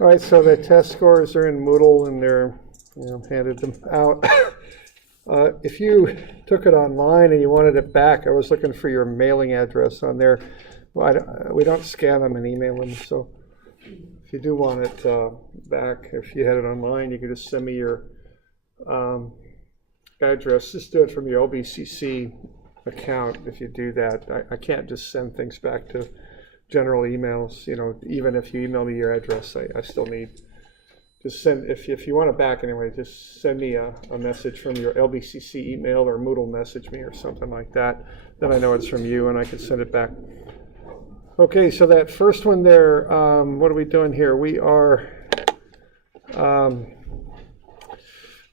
All right, so the test scores are in Moodle and they're, handed them out. If you took it online and you wanted it back, I was looking for your mailing address on there. Well, we don't scan them and email them, so if you do want it back, if you had it online, you could just send me your address. Just do it from your LBCC account if you do that. I can't just send things back to general emails, even if you email me your address, I still need, just send, if you want it back anyway, just send me a message from your LBCC email or Moodle message me or something like that. Then I know it's from you and I can send it back. Okay, so that first one there, what are we doing here? We are,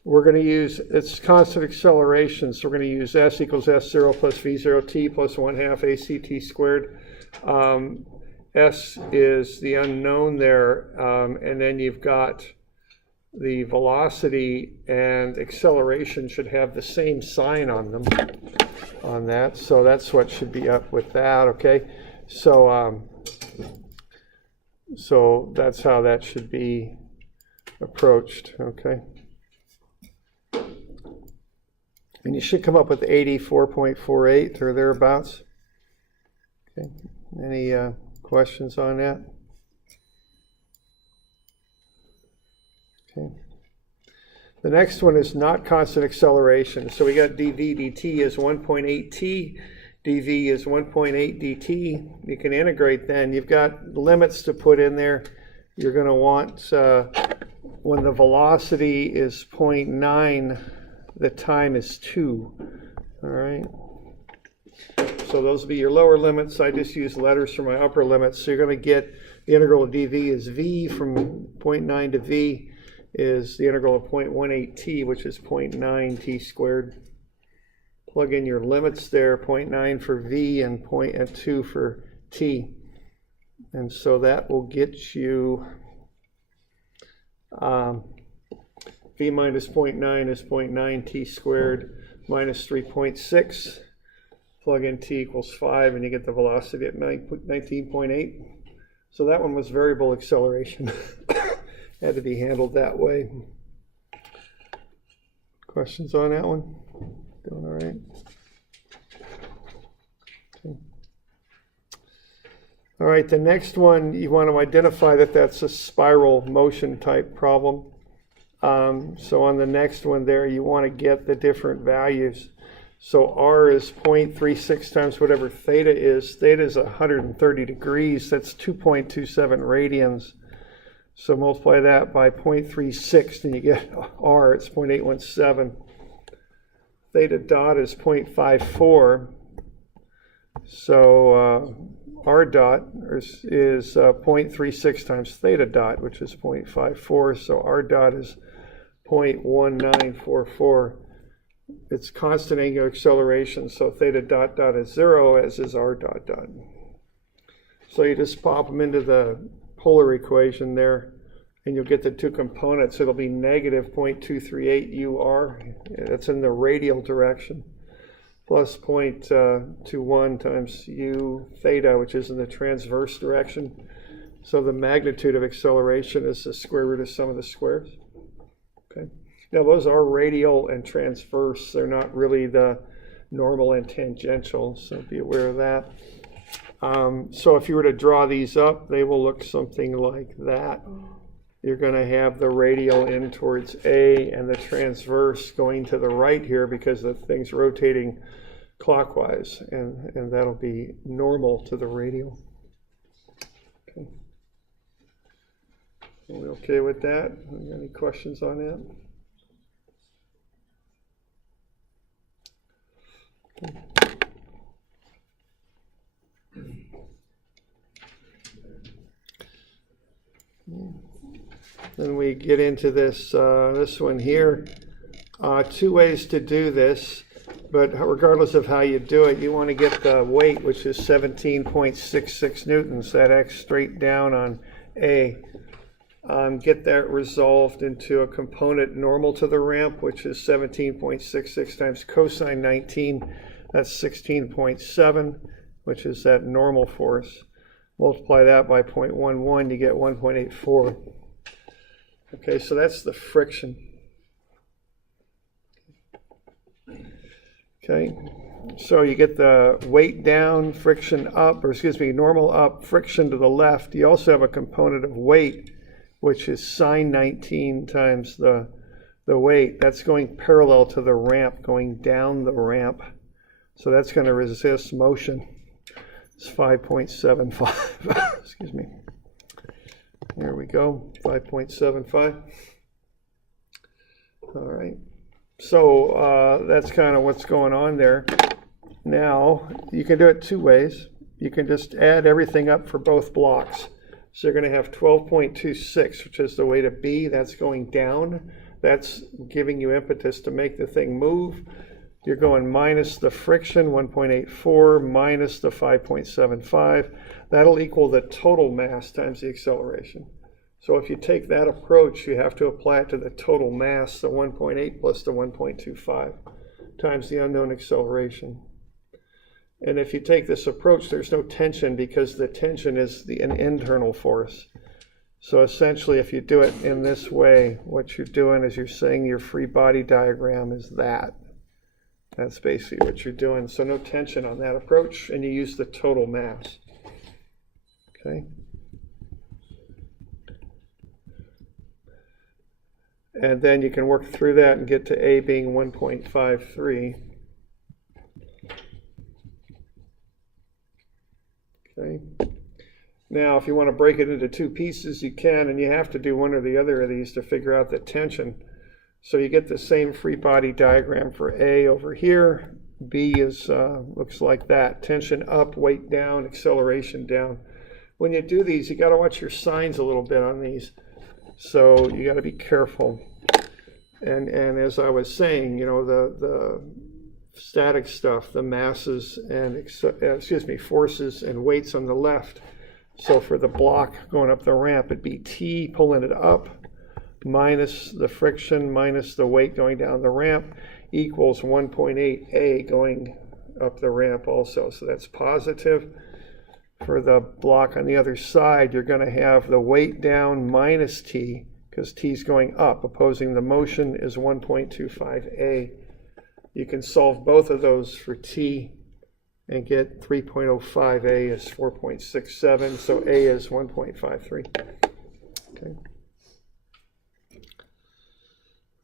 we're going to use, it's constant acceleration, so we're going to use s equals s0 plus v0 t plus 1/2 act squared. S is the unknown there, and then you've got the velocity and acceleration should have the same sign on them, on that. So that's what should be up with that, okay? So, so that's how that should be approached, okay? And you should come up with 84.48 or thereabouts. Okay. Any questions on that? Okay. The next one is not constant acceleration. So we got dv dt is 1.8 t, dv is 1.8 dt. You can integrate then. You've got limits to put in there. You're going to want, when the velocity is 0.9, the time is 2. All right. So those will be your lower limits. I just use letters for my upper limits. So you're going to get the integral of dv is v from 0.9 to v is the integral of 0.18 t, which is 0.9 t squared. Plug in your limits there, 0.9 for v and 2 for t. And so that will get you v minus 0.9 is 0.9 t squared minus 3.6. Plug in t equals 5 and you get the velocity at 19.8. So that one was variable acceleration. Had to be handled that way. Questions on that one? Doing all right? Okay. All right, the next one, you want to identify that that's a spiral motion type problem. So on the next one there, you want to get the different values. So r is 0.36 times whatever theta is. Theta is 130 degrees. That's 2.27 radians. So multiply that by 0.36 and you get r. It's 0.817. Theta dot is 0.54. So r dot is 0.36 times theta dot, which is 0.54. So r dot is 0.1944. It's constant angular acceleration, so theta dot dot is 0, as is r dot dot. So you just pop them into the polar equation there, and you'll get the two components. It'll be negative 0.238 ur, that's in the radial direction, plus 0.21 times u theta, which is in the transverse direction. So the magnitude of acceleration is the square root of sum of the squares. Okay. Now those are radial and transverse. They're not really the normal and tangential, so be aware of that. So if you were to draw these up, they will look something like that. You're going to have the radial in towards A and the transverse going to the right here because the thing's rotating clockwise, and that'll be normal to the radial. Okay. Are we okay with that? Any questions on that? Then we get into this this one here. Two ways to do this, but regardless of how you do it, you want to get the weight, which is 17.66 newtons. That acts straight down on A. Get that resolved into a component normal to the ramp, which is 17.66 times cosine 19. That's 16.7, which is that normal force. Multiply that by 0.11, you get 1.84. Okay, so that's the friction. Okay, so you get the weight down, friction up, or excuse me, normal up, friction to the left. You also have a component of weight, which is sine 19 times the weight. That's going parallel to the ramp, going down the ramp. So that's going to resist motion. It's 5.75. Excuse me. There we go, 5.75. All right. So that's kind of what's going on there. Now, you can do it two ways. You can just add everything up for both blocks. So you're going to have 12.26, which is the weight of B. That's going down. That's giving you impetus to make the thing move. You're going minus the friction, 1.84, minus the 5.75. That'll equal the total mass times the acceleration. So if you take that approach, you have to apply it to the total mass, the 1.8 plus the 1.25 times the unknown acceleration. And if you take this approach, there's no tension because the tension is an internal force. So essentially, if you do it in this way, what you're doing is you're saying your free body diagram is that. That's basically what you're doing. So no tension on that approach, and you use the total mass. Okay. And then you can work through that and get to A being 1.53. Okay. Now, if you want to break it into two pieces, you can, and you have to do one or the other of these to figure out the tension. So you get the same free body diagram for A over here. B is looks like that. Tension up, weight down, acceleration down. When you do these, you got to watch your signs a little bit on these. So you got to be careful. And as I was saying, you know, the static stuff, the masses and forces and weights on the left. So for the block going up the ramp, it'd be T pulling it up minus the friction minus the weight going down the ramp equals 1.8 A going up the ramp also. So that's positive. For the block on the other side, you're going to have the weight down minus T, because T is going up, opposing the motion is 1.25A. You can solve both of those for T and get 3.05A is 4.67, so A is 1.53. Okay.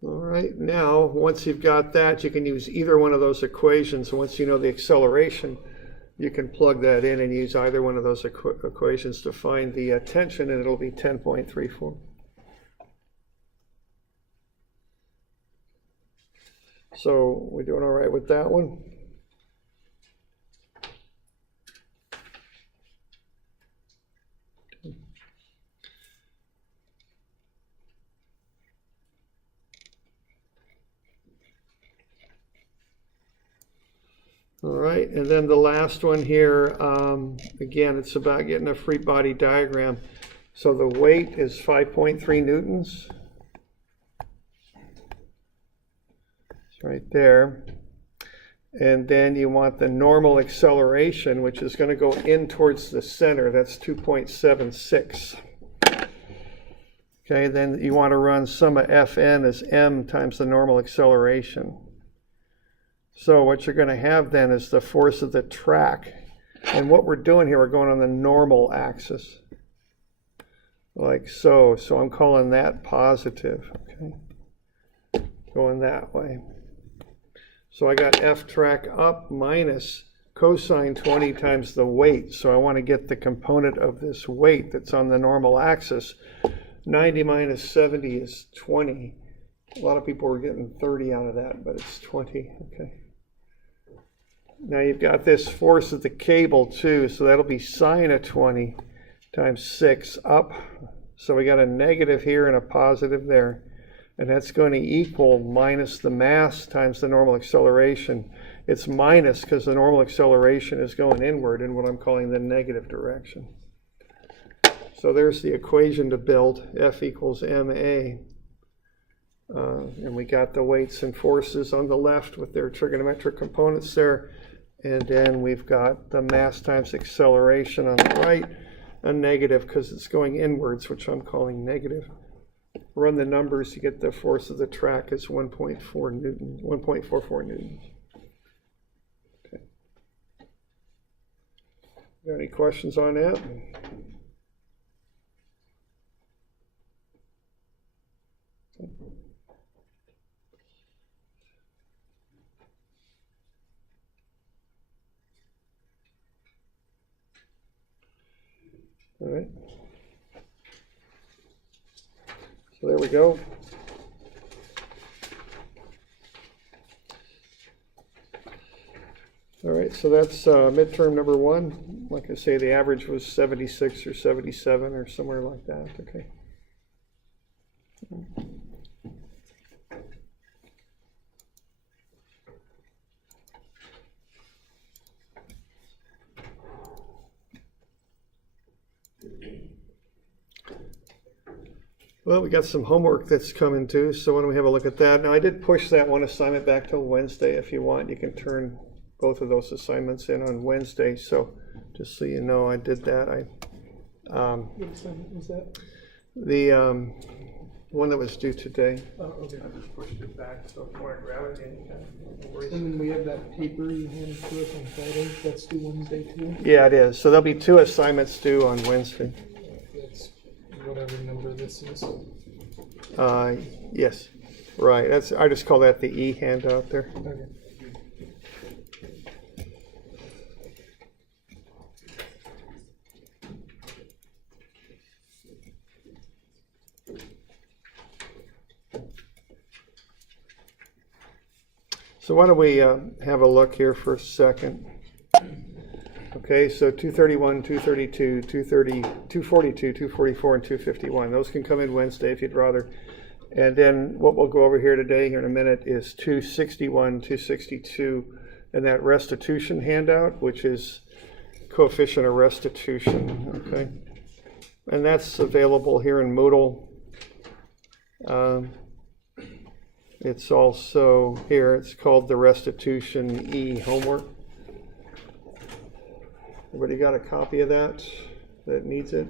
All right, now once you've got that, you can use either one of those equations. Once you know the acceleration, you can plug that in and use either one of those equations to find the tension, and it'll be 10.34. So we're doing all right with that one? All right, and then the last one here, again, it's about getting a free body diagram. So the weight is 5.3 newtons. It's right there. And then you want the normal acceleration, which is going to go in towards the center. That's 2.76. Okay, then you want to run sum of Fn as m times the normal acceleration. So what you're going to have then is the force of the track. And what we're doing here, we're going on the normal axis. Like so. So I'm calling that positive. Okay, going that way. So I got F track up minus cosine 20 times the weight. So I want to get the component of this weight that's on the normal axis. 90 minus 70 is 20. A lot of people are getting 30 out of that, but it's 20. Okay. Now you've got this force of the cable too, so that'll be sine of 20 times 6 up. So we got a negative here and a positive there. And that's going to equal minus the mass times the normal acceleration. It's minus because the normal acceleration is going inward in what I'm calling the negative direction. So there's the equation to build, F equals ma. And we got the weights and forces on the left with their trigonometric components there. And then we've got the mass times acceleration on the right, a negative because it's going inwards, which I'm calling negative. run the numbers, you get the force of the track is 1.4 Newton, 1.44 newtons. Okay. Got any questions on that? All right. So there we go. All right, so that's midterm number 1. Like I say, the average was 76 or 77 or somewhere like that. Okay. Well, we got some homework that's coming too, so why don't we have a look at that? Now, I did push that one assignment back till Wednesday. If you want, you can turn both of those assignments in on Wednesday. So just so you know, I did that. What assignment was that? The one that was due today. Oh, okay. I just pushed it back, so if you want to grab it, no worries. And then we have that paper you handed to us on Friday. That's due Wednesday too. Yeah, it is. So there'll be 2 assignments due on Wednesday. That's whatever number this is. Yes, right. That's, I just call that the E handout there. Okay. So why don't we have a look here for a second. Okay, so 231, 232, 230, 242, 244, and 251. Those can come in Wednesday if you'd rather. And then what we'll go over here today, here in a minute, is 261, 262, and that restitution handout, which is coefficient of restitution, okay? And that's available here in Moodle. It's also here, it's called the Restitution E homework. Everybody got a copy of that needs it?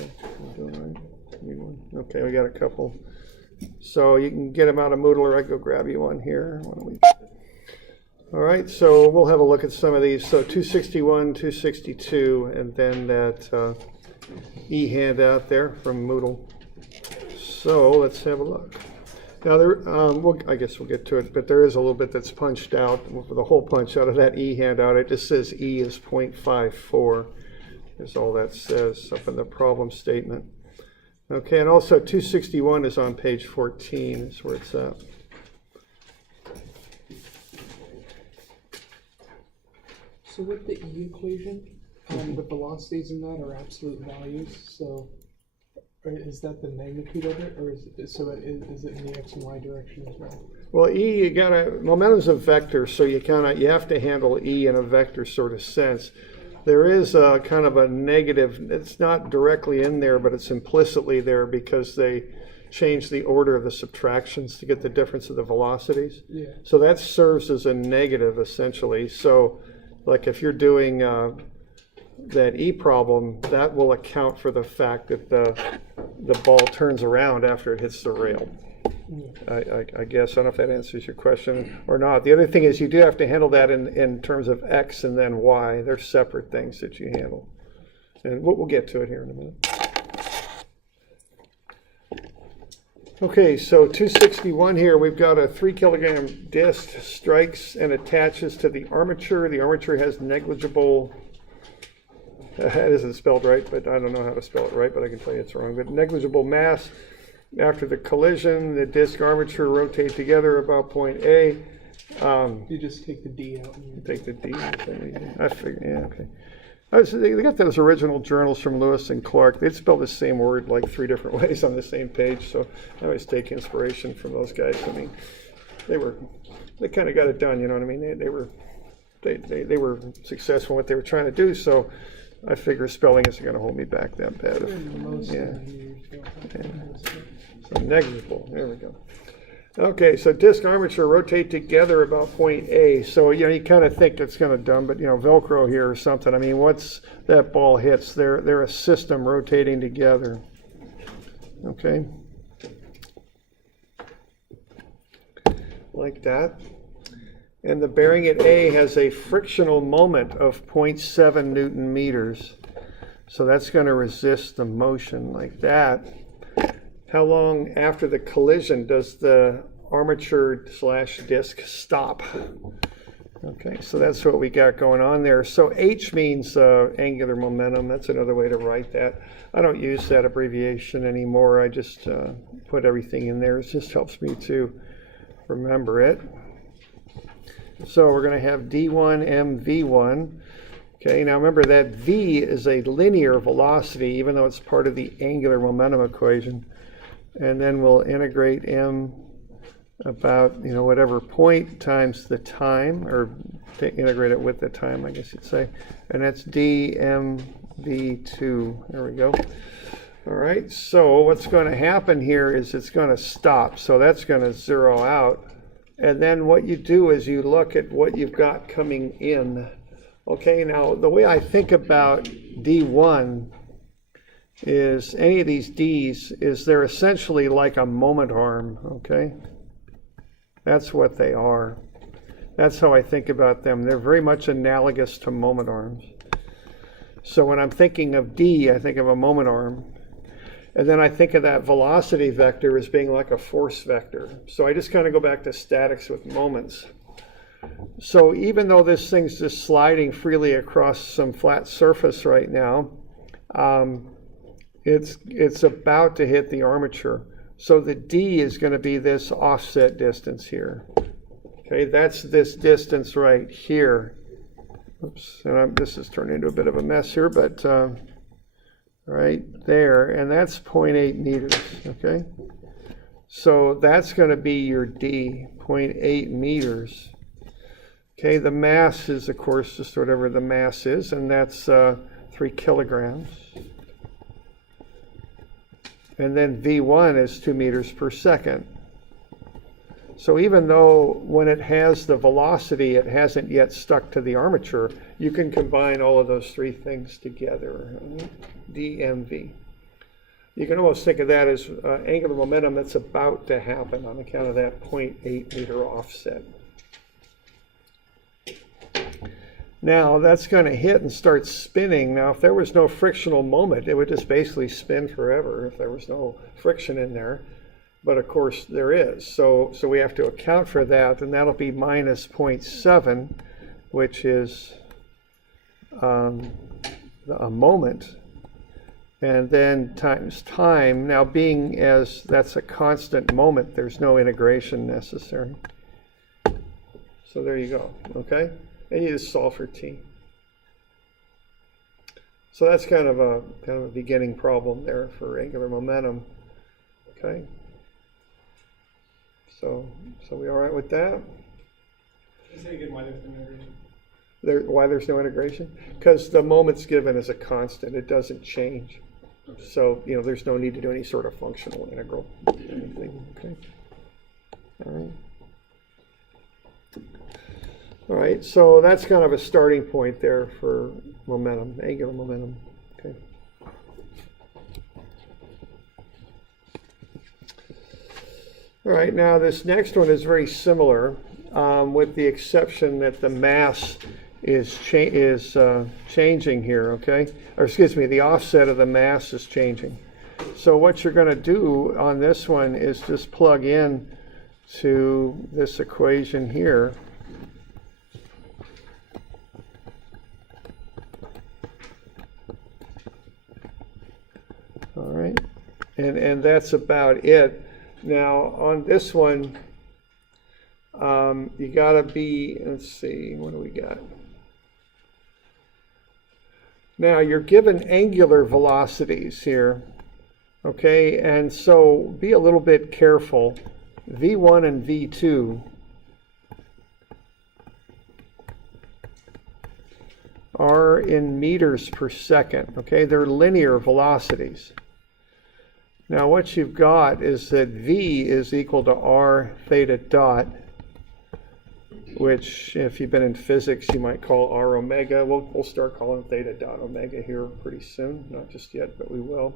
Okay, I'm doing right. Need one? Okay, we got a couple. So you can get them out of Moodle, or I can go grab you one here. Why don't we? All right, so we'll have a look at some of these. So 261, 262, and then that E handout there from Moodle. So let's have a look. Now, I guess we'll get to it, but there is a little bit that's punched out, the whole punch out of that E handout. It just says E is 0.54, is all that says up in the problem statement. Okay, and also 261 is on page 14, is where it's at. So with the E equation, the velocities in that are absolute values. So is that the magnitude of it, or is it in the x and y direction as well? Well, E, momentum's a vector, so you have to handle E in a vector sort of sense. There is a kind of a negative, it's not directly in there, but it's implicitly there because they change the order of the subtractions to get the difference of the velocities. Yeah. So that serves as a negative essentially. So like if you're doing that E problem, that will account for the fact that the ball turns around after it hits the rail. I guess. I don't know if that answers your question or not. The other thing is you do have to handle that in terms of X and then Y. They're separate things that you handle. And we'll get to it here in a minute. Okay, so 261 here, we've got a 3 kilogram disc, strikes and attaches to the armature. The armature has negligible, that isn't spelled right, but I don't know how to spell it right, but I can tell you it's wrong. But negligible mass. After the collision, the disc armature rotate together about point A. You just take the D out. And Take the D. I figured, yeah, okay. They got those original journals from Lewis and Clark. They'd spell the same word like 3 different ways on the same page, so I always take inspiration from those guys. I mean, they kind of got it done, you know what I mean? They were successful in what they were trying to do, so I figure spelling isn't going to hold me back that bad. So negligible, there we go. Okay, so disc armature rotate together about point A. So, you kind of think it's kind of dumb, but, Velcro here or something. I mean, once that ball hits, they're a system rotating together. okay? Like that. And the bearing at A has a frictional moment of 0.7 Newton meters. So that's going to resist the motion like that. How long after the collision does the armature slash disc stop? Okay, so that's what we got going on there. So H means angular momentum. That's another way to write that. I don't use that abbreviation anymore. I just put everything in there. It just helps me to remember it. So we're going to have D1 mv1. Okay, now remember that v is a linear velocity, even though it's part of the angular momentum equation. And then we'll integrate m about, whatever point times the time, or integrate it with the time, I guess you'd say. And that's dmv2. There we go. All right, so what's going to happen here is it's going to stop. So that's going to zero out. And then what you do is you look at what you've got coming in. Okay, now the way I think about D1 is any of these D's is they're essentially like a moment arm, okay? That's what they are. That's how I think about them. They're very much analogous to moment arms. So when I'm thinking of D, I think of a moment arm. And then I think of that velocity vector as being like a force vector. So I just kind of go back to statics with moments. So even though this thing's just sliding freely across some flat surface right now, it's about to hit the armature. So the D is going to be this offset distance here. Okay, that's this distance right here. Oops, and this is turning into a bit of a mess here, but right there, and that's 0.8 meters, okay? So that's going to be your D, 0.8 meters. Okay, the mass is, of course, just whatever the mass is, and that's 3 kilograms. And then V1 is 2 meters per second. So even though when it has the velocity, it hasn't yet stuck to the armature, you can combine all of those three things together, dmv. You can almost think of that as angular momentum that's about to happen on account of that 0.8 meter offset. Now that's going to hit and start spinning. Now if there was no frictional moment, it would just basically spin forever if there was no friction in there. But of course there is. So we have to account for that, and that'll be minus 0.7, which is a moment. And then times time. Now being as that's a constant moment, there's no integration necessary. So there you go, okay? And you just solve for t. So that's kind of a beginning problem there for angular momentum, okay? So we all right with that? Say again why there's no integration. Why there's no integration? Because the moment's given as a constant. It doesn't change. Okay. So, there's no need to do any sort of functional integral. Anything, okay? All right. All right, so that's kind of a starting point there for momentum, angular momentum, okay? All right, now this next one is very similar, with the exception that the mass is changing here, okay? Or excuse me, the offset of the mass is changing. So what you're going to do on this one is just plug in to this equation here. All right, and that's about it. Now on this one, you got to be, let's see, what do we got? Now you're given angular velocities here, okay? And so be a little bit careful. V1 and V2 are in meters per second, okay? They're linear velocities. Now what you've got is that V is equal to R theta dot, which if you've been in physics, you might call R omega. We'll start calling theta dot omega here pretty soon. Not just yet, but we will.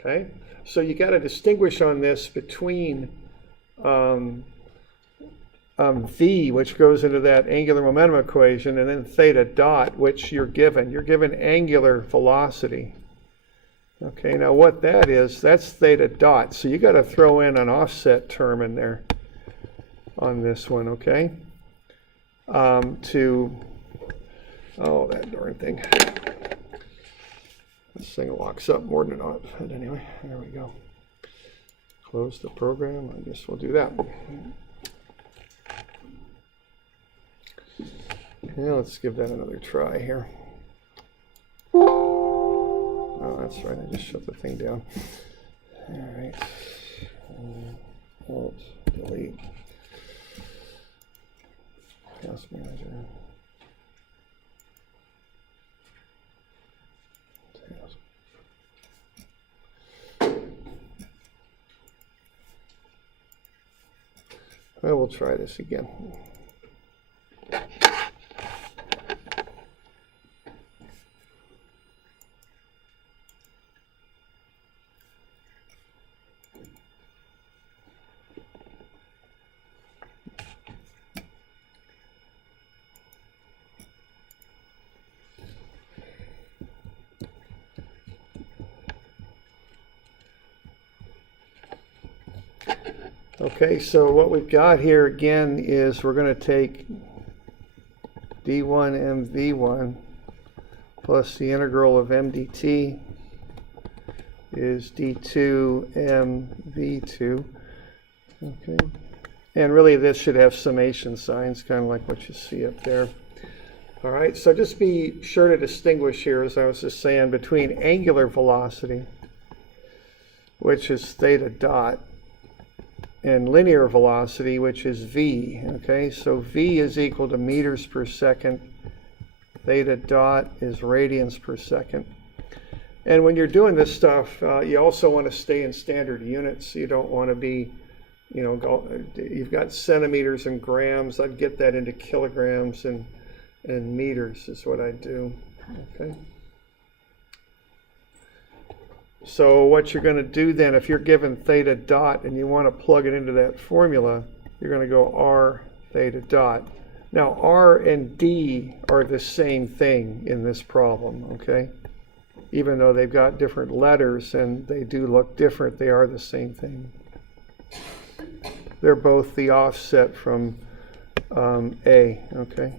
Okay, so you got to distinguish on this between v, which goes into that angular momentum equation, and then theta dot, which you're given. You're given angular velocity. Okay, now what that is, that's theta dot. So you got to throw in an offset term in there on this one, okay? Oh, that darn thing. This thing locks up more than it ought. But anyway, there we go. Close the program. I guess we'll do that. Yeah, let's give that another try here. Oh, that's right. I just shut the thing down. All right. Alt, delete. Task manager. Task. Well, we'll try this again. Okay, so what we've got here again is we're going to take d1 mv1 plus the integral of m dt is d2 mv2. Okay, and really this should have summation signs, kind of like what you see up there. All right, so just be sure to distinguish here, as I was just saying, between angular velocity, which is theta dot, and linear velocity, which is v. Okay, so v is equal to meters per second. Theta dot is radians per second. And when you're doing this stuff, you also want to stay in standard units. You don't want to be, you've got centimeters and grams. I'd get that into kilograms and meters is what I do. Okay. So what you're going to do then, if you're given theta dot and you want to plug it into that formula, you're going to go r theta dot. Now r and d are the same thing in this problem, okay? Even though they've got different letters and they do look different, they are the same thing. They're both the offset from A, okay?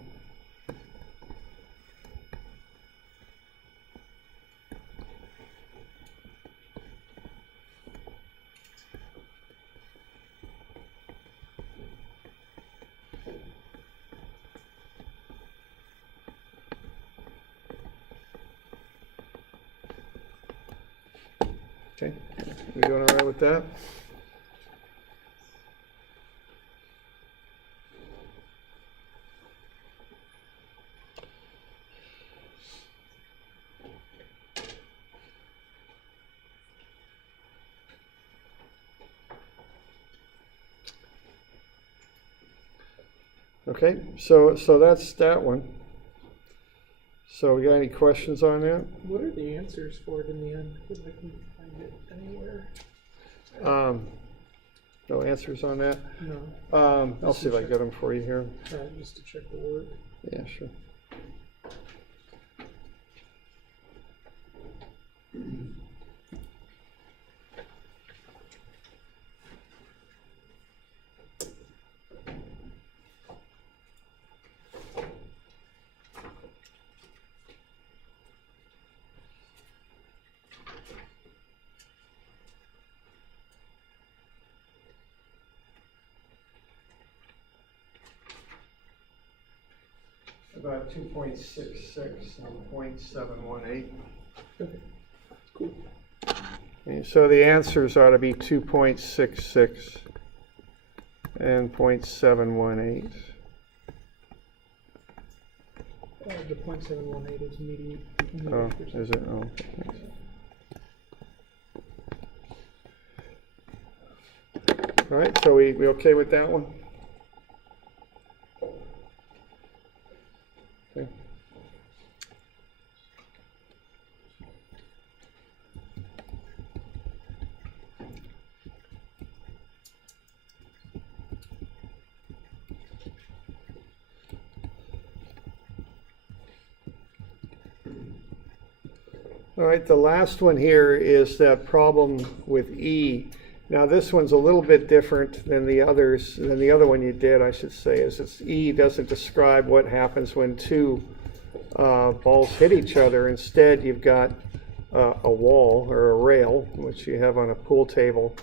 Okay, you doing all right with that? Okay, so that's that one. So we got any questions on that? What are the answers for it in the end? Because I couldn't find it anywhere. No answers on that? No. I'll see if I get them for you here. Just to check the work. Yeah, sure. About 2.66 and 0.718. Okay. Cool. And so the answers ought to be 2.66 and 0.718. The 0.718 is meters Oh, per second. is it? Oh, thanks. All right, so we okay with that one? Okay. All right, the last one here is that problem with E. Now this one's a little bit different than the others, than the other one you did, I should say, is it's E doesn't describe what happens when two balls hit each other. Instead, you've got a wall or a rail, which you have on a pool table,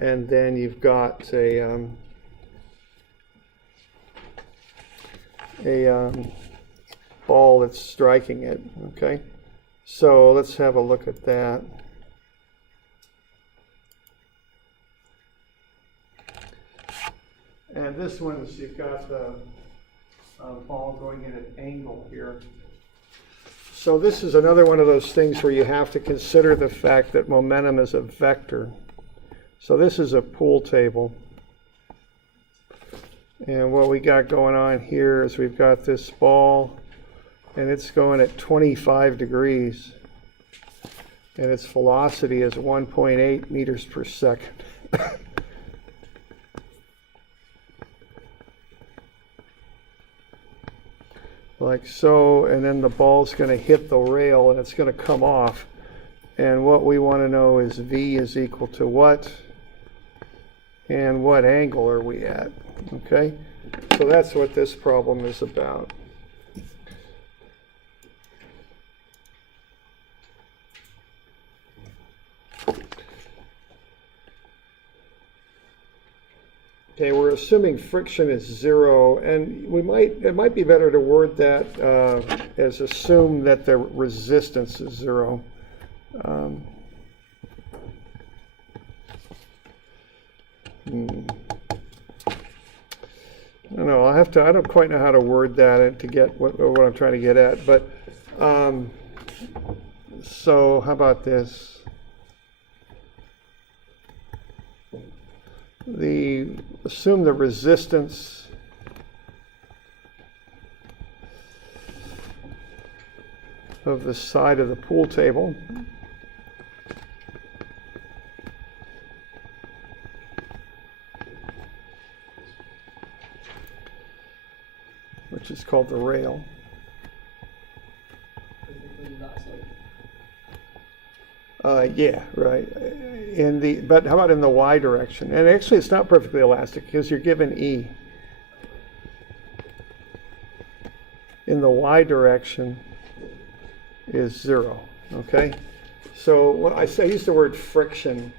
and then you've got a ball that's striking it, okay? So let's have a look at that. And this one is, you've got the ball going in an angle here. So this is another one of those things where you have to consider the fact that momentum is a vector. So this is a pool table. And what we got going on here is we've got this ball, and it's going at 25 degrees. And its velocity is 1.8 meters per second. Like so, and then the ball's going to hit the rail and it's going to come off. And what we want to know is V is equal to what? And what angle are we at? Okay? So that's what this problem is about. Okay, we're assuming friction is 0, and it might be better to word that as assume that the resistance is 0. I don't know. I don't quite know how to word that to get what I'm trying to get at. But so how about this? Assume the resistance of the side of the pool table which is called the rail. Yeah, right. But how about in the y direction? And actually, it's not perfectly elastic because you're given E. In the y direction is 0. Okay. So when I use the word friction,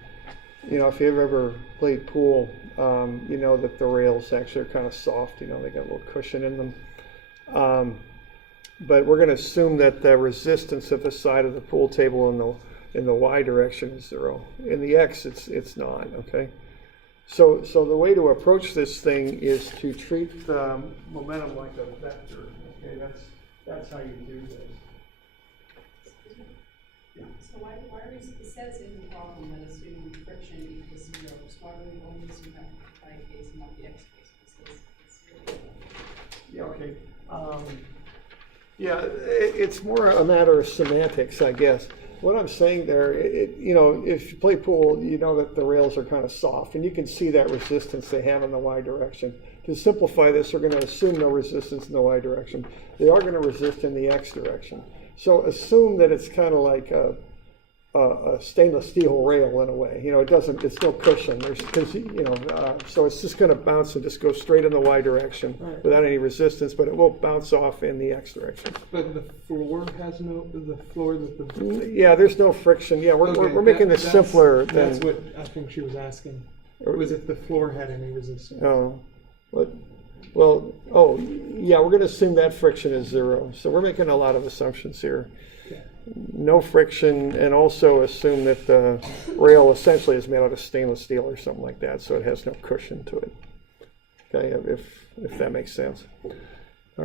you know, if you've ever played pool, you know that the rails actually are kind of soft. You know, they got a little cushion in them. But we're going to assume that the resistance of the side of the pool table in the y direction is 0. In the x, it's not. Okay. So the way to approach this thing is to treat the momentum like a vector. Okay, that's how you do this. Yeah. So why it says in the problem that assuming friction equals 0, so why do we only assume that y case and not the x case? Because it's 0. Yeah. Okay. Yeah, it's more a matter of semantics, I guess. What I'm saying there, you know, if you play pool, you know that the rails are kind of soft, and you can see that resistance they have in the y direction. To simplify this, we're going to assume no resistance in the y direction. They are going to resist in the x direction. So assume that it's kind of like a stainless steel rail in a way. You know, it's no cushion. So it's just going to bounce and just go straight in the y direction without any resistance, but it will bounce off in the x direction. But the floor has Yeah, there's no friction. Yeah, we're making this simpler. That's what I think she was asking. Was if the floor had any resistance. Oh, yeah, we're going to assume that friction is 0. So we're making a lot of assumptions here. No friction, and also assume that the rail essentially is made out of stainless steel or something like that, so it has no cushion to it. Okay, if that makes sense. All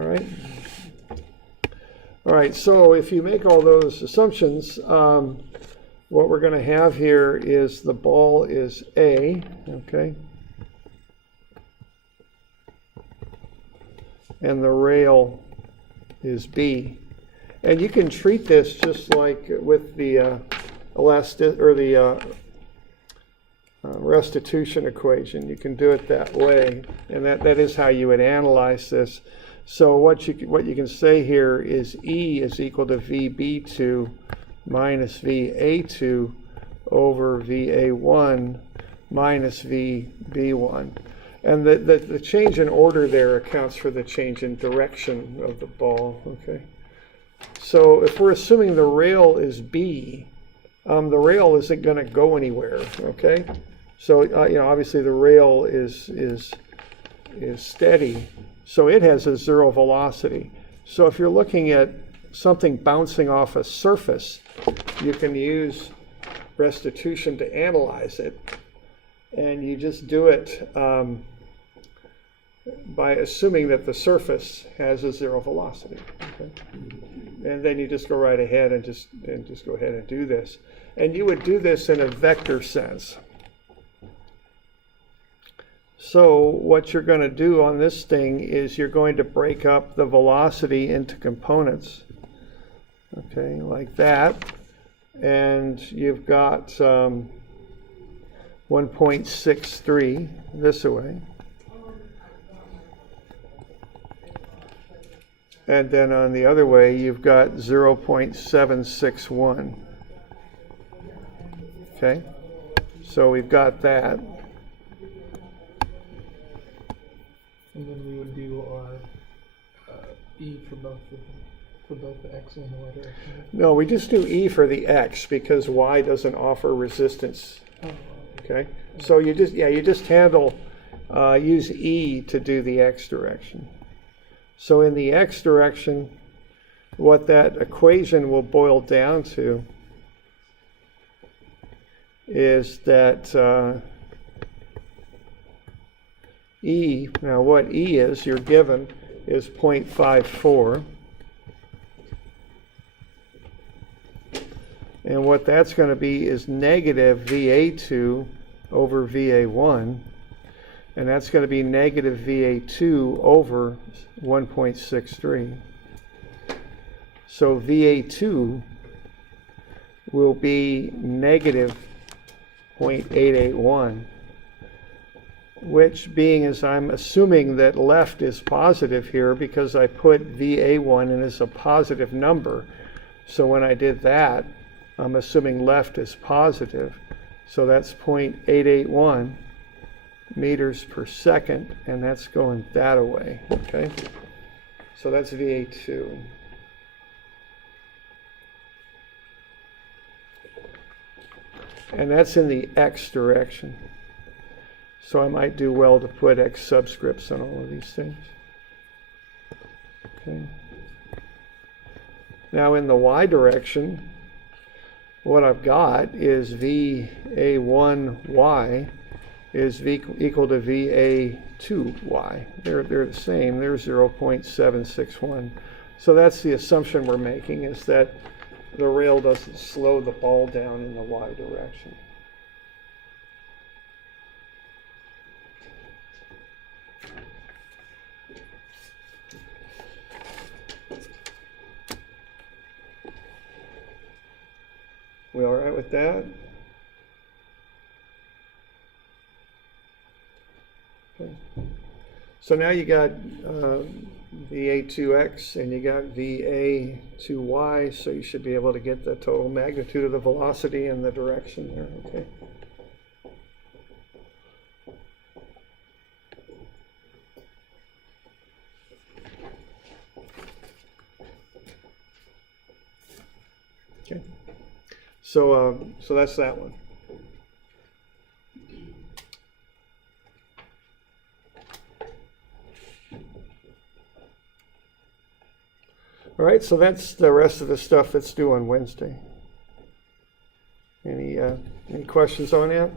right, so if you make all those assumptions, what we're going to have here is the ball is A, okay, and the rail is B. And you can treat this just like with the restitution equation. You can do it that way, and that is how you would analyze this. So what you can say here is E is equal to VB2 minus VA2 over VA1 minus VB1. And the change in order there accounts for the change in direction of the ball, okay? So if we're assuming the rail is B, the rail isn't going to go anywhere, okay? So, obviously the rail is steady, so it has a zero velocity. So if you're looking at something bouncing off a surface, you can use restitution to analyze it, and you just do it by assuming that the surface has a zero velocity. Okay? And then you just go right ahead and just go ahead and do this. And you would do this in a vector sense. So what you're going to do on this thing is you're going to break up the velocity into components. Okay, like that. And you've got 1.63 this way. And then on the other way, you've got 0.761. Okay, so we've got that. And then we would do our E for both the X and the Y direction. No, we just do E for the X because Y doesn't offer resistance. Oh, Okay, so you just handle, use E to do the X direction. So in the X direction, what that equation will boil down to is that E, now what E is, you're given, is 0.54. And what that's going to be is negative VA2 over VA1. And that's going to be negative VA2 over 1.63. So VA2 will be negative 0.881, which being as I'm assuming that left is positive here because I put VA1 in as a positive number. So when I did that, I'm assuming left is positive. So that's 0.881 meters per second, and that's going that away, okay? So that's VA2. And that's in the X direction. So I might do well to put X subscripts on all of these things. Okay. Now in the Y direction, what I've got is VA1Y is equal to VA2Y. They're the same. They're 0.761. So that's the assumption we're making, is that the rail doesn't slow the ball down in the Y direction. We all right with that? Okay. So now you got VA2X and you got VA2Y, so you should be able to get the total magnitude of the velocity and the direction there, okay? Okay. So that's that one. All right, so that's the rest of the stuff that's due on Wednesday. Any questions on that?